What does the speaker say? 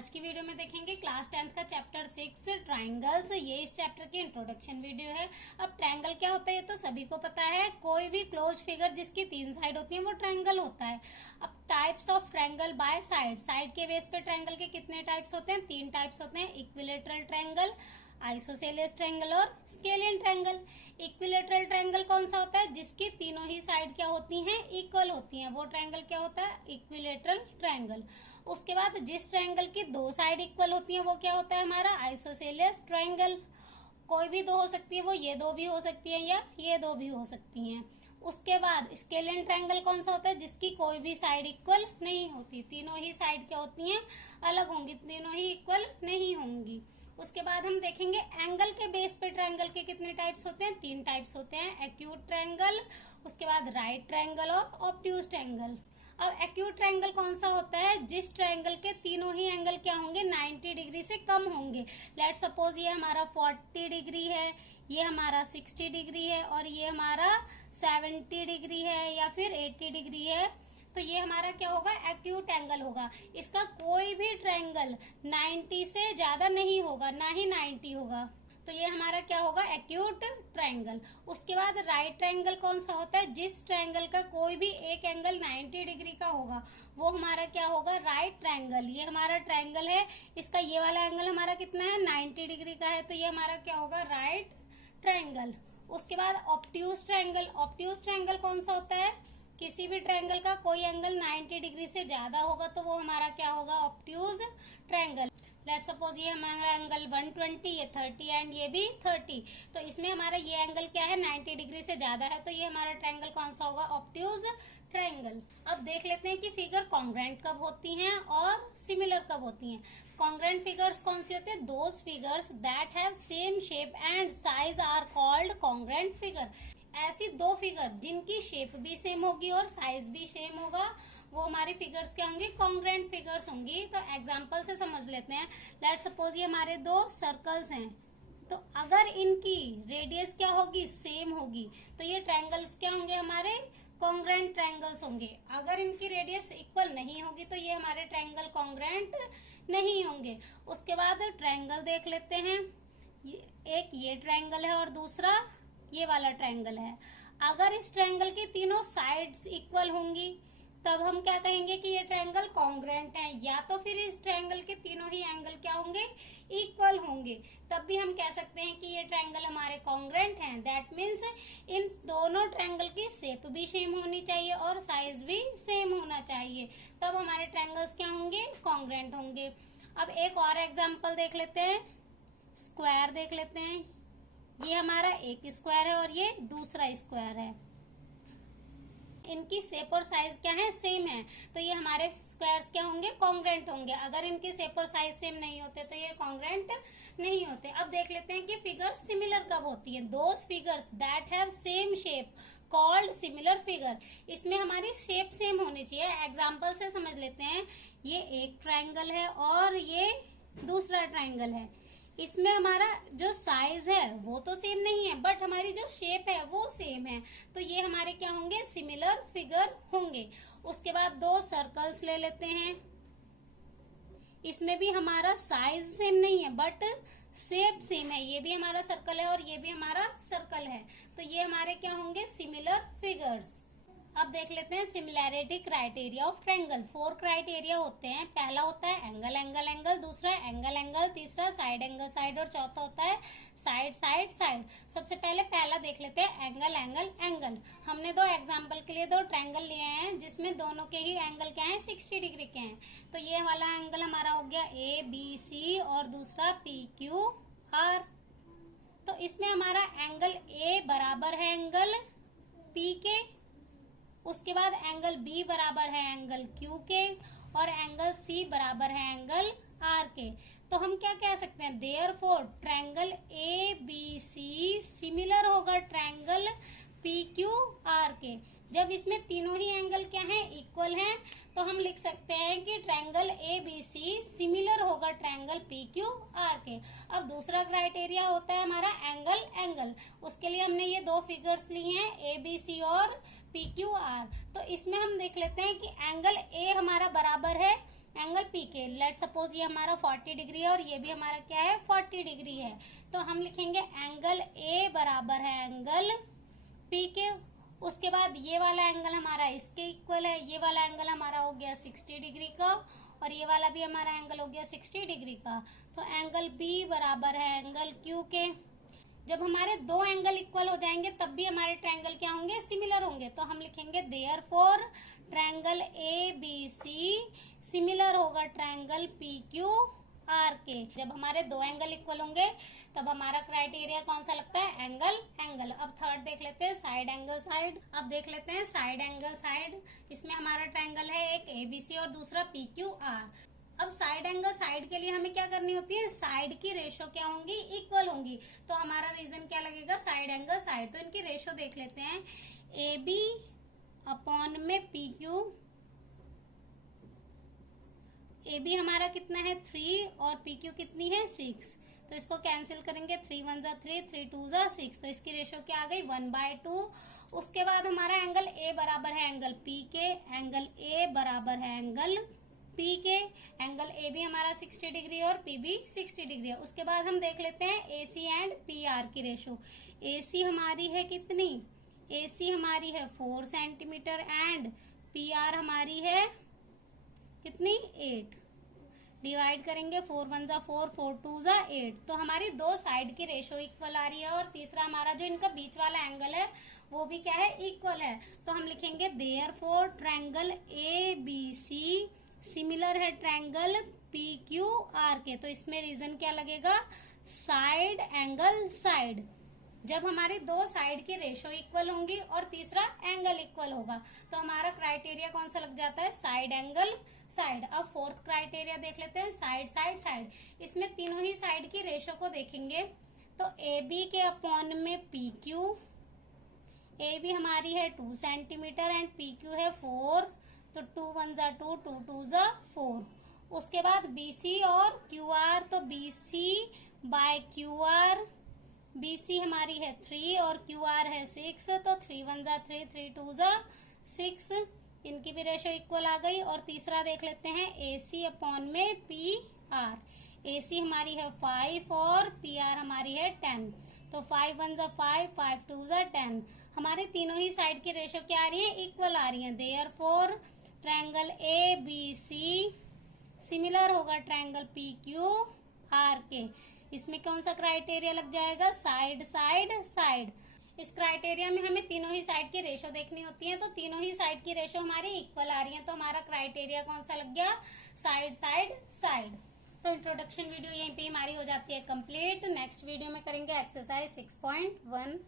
आज की वीडियो में देखेंगे क्लास 10th का चैप्टर 6 ट्राइंगल्स। ये इस चैप्टर की इंट्रोडक्शन वीडियो है। अब ट्राइंगल क्या होता है ये तो सभी को पता है। कोई भी क्लोज फिगर जिसकी 3 साइड होती है वो ट्राइंगल होता है। अब types of triangle by side, side के बेस पे ट्राइंगल के कितने टाइप्स होते हैं? 3 टाइप्स होते हैं, इक्विलेटरल ट्राइंगल, आइसोसेलेस ट्राइंगल और स्केलियन ट्राइंगल। इक्विलेटरल ट्राइंगल कौन सा होता है? जिसकी तीनों ही साइड क्या होती हैं? इक्वल होती हैं, वो ट्राइंगल क्या होता है? Equilateral triangle. उसके बाद जिस ट्राइंगल की 2 साइड इक्वल होती हैं वो क्या होता है हमारा? Isosceles triangle. कोई भी 2 हो सकती है, वो ये 2 भी हो सकती है या ये 2 भी हो सकती हैं। उसके बाद स्केलियन ट्राइंगल कौन सा होता है? जिसकी कोई भी साइड इक्वल नहीं होती, तीनों ही साइड क्या होती हैं? अलग होंगी, तीनों ही इक्वल नहीं होंगी। उसके बाद हम देखेंगे एंगल के बेस पे ट्राइंगल के कितने टाइप्स होते हैं? 3 टाइप्स होते हैं, एक्यूट ट्राइंगल, उसके बाद राइट ट्राइंगल और ऑब्ट्यूज ट्राइंगल। अब एक्यूट ट्राइंगल कौन सा होता है? जिस ट्राइंगल के तीनों ही एंगल क्या होंगे? 90 डिग्री से कम होंगे। लेट सपोज ये हमारा 40 डिग्री है, ये हमारा 60 डिग्री है और ये हमारा 70 डिग्री है या फिर 80 डिग्री है। तो ये हमारा क्या होगा? एक्यूट एंगल होगा। इसका कोई भी ट्राइंगल 90 से ज्यादा नहीं होगा, ना ही 90 होगा। तो ये हमारा क्या होगा? Acute triangle. उसके बाद राइट ट्राइंगल कौन सा होता है? जिस ट्राइंगल का कोई भी एक एंगल 90 डिग्री का होगा वो हमारा क्या होगा? Right triangle. ये हमारा ट्राइंगल है, इसका ये वाला एंगल हमारा कितना है? 90 डिग्री का है, तो ये हमारा क्या होगा? Right triangle. उसके बाद ऑब्ट्यूज ट्राइंगल। ऑब्ट्यूज ट्राइंगल कौन सा होता है? किसी भी ट्राइंगल का कोई एंगल 90 डिग्री से ज्यादा होगा तो वो हमारा क्या होगा? Obtuse triangle. लेट सपोज ये हमारा एंगल 120, ये 30 एंड ये भी 30, तो इसमें हमारा ये एंगल क्या है? 90 डिग्री से ज्यादा है, तो ये हमारा ट्राइंगल कौन सा होगा? Obtuse triangle. अब देख लेते हैं कि फिगर कॉन्ग्रुएंट कब होती हैं और सिमिलर कब होती हैं। कॉन्ग्रुएंट फिगर्स कौन सी होती है? Those figures that have same shape and size are called congruent figure. ऐसी 2 फिगर जिनकी शेप भी सेम होगी और साइज भी सेम होगा वो हमारी फिगर्स क्या होंगी? कॉन्ग्रुएंट फिगर्स होंगी। तो एग्जांपल से समझ लेते हैं। लेट सपोज ये हमारे 2 सर्कल्स हैं, तो अगर इनकी रेडियस क्या होगी? सेम होगी, तो ये ट्रायंगल्स क्या होंगे? हमारे कॉन्ग्रुएंट ट्रायंगल्स होंगे। अगर इनकी रेडियस इक्वल नहीं होगी तो ये हमारे ट्रायंगल कॉन्ग्रुएंट नहीं होंगे। उसके बाद ट्रायंगल देख लेते हैं। एक ये ट्रायंगल है और दूसरा ये वाला ट्रायंगल है। अगर इस ट्रायंगल की तीनों साइड्स इक्वल होंगी तब हम क्या कहेंगे कि ये ट्रायंगल कॉन्ग्रुएंट है, या तो फिर इस ट्रायंगल के तीनों ही एंगल क्या होंगे? इक्वल होंगे, तब भी हम कह सकते हैं कि ये ट्रायंगल हमारे कॉन्ग्रुएंट हैं। दैट मीन्स इन दोनों ट्रायंगल की शेप भी सेम होनी चाहिए और साइज भी सेम होना चाहिए, तब हमारे ट्रायंगल्स क्या होंगे? कॉन्ग्रुएंट होंगे। अब एक और एग्जाम्पल देख लेते हैं, स्क्वायर देख लेते हैं। ये हमारा एक स्क्वायर है और ये दूसरा स्क्वायर है, इनकी शेप और साइज क्या है? सेम है, तो ये हमारे स्क्वायर्स क्या होंगे? कॉन्ग्रुएंट होंगे। अगर इनके शेप और साइज सेम नहीं होते तो ये कॉन्ग्रुएंट नहीं होते। अब देख लेते हैं कि फिगर्स सिमिलर कब होती है। Those figures that have same shape called similar figure. इसमें हमारी शेप सेम होनी चाहिए। एग्जाम्पल से समझ लेते हैं। ये एक ट्राइंगल है और ये दूसरा ट्राइंगल है। इसमें हमारा जो साइज है वो तो सेम नहीं है, बट हमारी जो शेप है वो सेम है, तो ये हमारे क्या होंगे? सिमिलर फिगर होंगे। उसके बाद 2 सर्कल्स ले लेते हैं। इसमें भी हमारा साइज सेम नहीं है बट शेप सेम है। ये भी हमारा सर्कल है और ये भी हमारा सर्कल है, तो ये हमारे क्या होंगे? Similar figures. अब देख लेते हैं similarity criteria of triangle. 4 criteria होते हैं। पहला होता है एंगल एंगल एंगल, दूसरा एंगल एंगल, तीसरा साइड एंगल साइड और चौथा होता है साइड साइड साइड। सबसे पहले पहला देख लेते हैं एंगल एंगल एंगल। हमने 2 एग्जांपल के लिए 2 ट्रायंगल लिए हैं जिसमें दोनों के ही एंगल क्या है? 60 डिग्री के हैं। तो ये वाला एंगल हमारा हो गया ABC और दूसरा PQR। तो इसमें हमारा एंगल A बराबर है एंगल P के, उसके बाद एंगल B बराबर है एंगल Q के और एंगल C बराबर है एंगल R के। तो हम क्या कह सकते हैं? देयरफॉर ट्रायंगल ABC सिमिलर होगा ट्रायंगल PQR के। जब इसमें तीनों ही एंगल क्या है? इक्वल हैं, तो हम लिख सकते हैं कि ट्रायंगल ABC सिमिलर होगा ट्रायंगल PQR के। अब दूसरा क्राइटेरिया होता है हमारा एंगल एंगल। उसके लिए हमने ये 2 फिगर्स ली हैं, ABC और PQR। तो इसमें हम देख लेते हैं कि एंगल A हमारा बराबर है एंगल पी के, लेट सपोज ये हमारा 40 डिग्री है और ये भी हमारा क्या है 40 डिग्री है, तो हम लिखेंगे एंगल ए बराबर है एंगल पी के। उसके बाद ये वाला एंगल हमारा इसके इक्वल है, ये वाला एंगल हमारा हो गया 60 डिग्री का और ये वाला भी हमारा एंगल हो गया 60 डिग्री का। तो एंगल बी बराबर है एंगल क्यू के। जब हमारे दो एंगल इक्वल हो जाएंगे तब भी हमारे ट्रायंगल क्या होंगे, सिमिलर होंगे। तो हम लिखेंगे therefore triangle A B C similar होगा ट्रायंगल पी क्यू आर के। जब हमारे दो एंगल इक्वल होंगे तब हमारा क्राइटेरिया कौन सा लगता है, एंगल एंगल। अब थर्ड देख लेते हैं साइड एंगल साइड। अब देख लेते हैं साइड एंगल साइड। इसमें हमारा ट्रायंगल है एक ए बी सी और दूसरा पी क्यू आर। अब साइड एंगल साइड के लिए हमें क्या करनी होती है, साइड की रेशो क्या होंगी, इक्वल होंगी। तो हमारा रीजन क्या लगेगा, साइड एंगल साइड। तो इनकी रेशो देख लेते हैं, ए बी अपॉन में पी क्यू। ए बी हमारा कितना है 3 और पी क्यू कितनी है 6। तो इसको कैंसिल करेंगे, 3 1 जा 3, 3 2 जा 6। तो इसकी रेशो क्या आ गई 1/2। उसके बाद हमारा एंगल ए बराबर है एंगल पी के, एंगल ए बराबर है एंगल पी के। एंगल ए भी हमारा 60 डिग्री और पी भी 60 डिग्री है। उसके बाद हम देख लेते हैं ए सी एंड पी आर की रेशो। ए सी हमारी है कितनी, ए सी हमारी है 4 सेंटीमीटर एंड पी आर हमारी है कितनी 8। डिवाइड करेंगे 4 1 जा 4, 4 2 जा 8। तो हमारी दो साइड की रेशो इक्वल आ रही है और तीसरा हमारा जो इनका बीच वाला एंगल है वो भी क्या है, इक्वल है। तो हम लिखेंगे therefore triangle A B C similar है ट्रायंगल पी क्यू आर के। तो इसमें रीजन क्या लगेगा, साइड एंगल साइड। जब हमारी दो साइड की रेशो इक्वल होंगी और तीसरा एंगल इक्वल होगा तो हमारा क्राइटेरिया कौन सा लग जाता है, साइड एंगल साइड। अब फोर्थ क्राइटेरिया देख लेते हैं, साइड साइड साइड। इसमें तीनों ही साइड की रेशो को देखेंगे तो ए बी के अपॉन में पी क्यू। ए बी हमारी है 2 सेंटीमीटर एंड पी क्यू है 4। तो 2 1 जा 2, 2 2 जा 4। उसके बाद बी सी और क्यू आर, तो B C by Q R. B C हमारी है 3 और क्यू आर है 6। तो 3 1 जा 3, 3 2 जा 6। इनकी भी रेशो इक्वल आ गई। और तीसरा देख लेते हैं ए सी अपॉन में पी आर। ए सी हमारी है 5 और पी आर हमारी है 10। तो 5 1 जा 5, 5 2 जा 10। हमारी तीनों ही साइड की रेशो क्या आ रही है, इक्वल आ रही है। Therefore triangle A B C similar होगा ट्रायंगल पी क्यू आर के। इसमें कौन सा क्राइटेरिया लग जाएगा, साइड साइड साइड। इस क्राइटेरिया में हमें तीनों ही साइड की रेशो देखनी होती है। तो तीनों ही साइड की रेशो हमारी इक्वल आ रही है। तो हमारा क्राइटेरिया कौन सा लग गया, साइड साइड साइड। तो इंट्रोडक्शन वीडियो यहीं पे हमारी हो जाती है कंप्लीट। नेक्स्ट वीडियो में करेंगे एक्सरसाइज 6.1।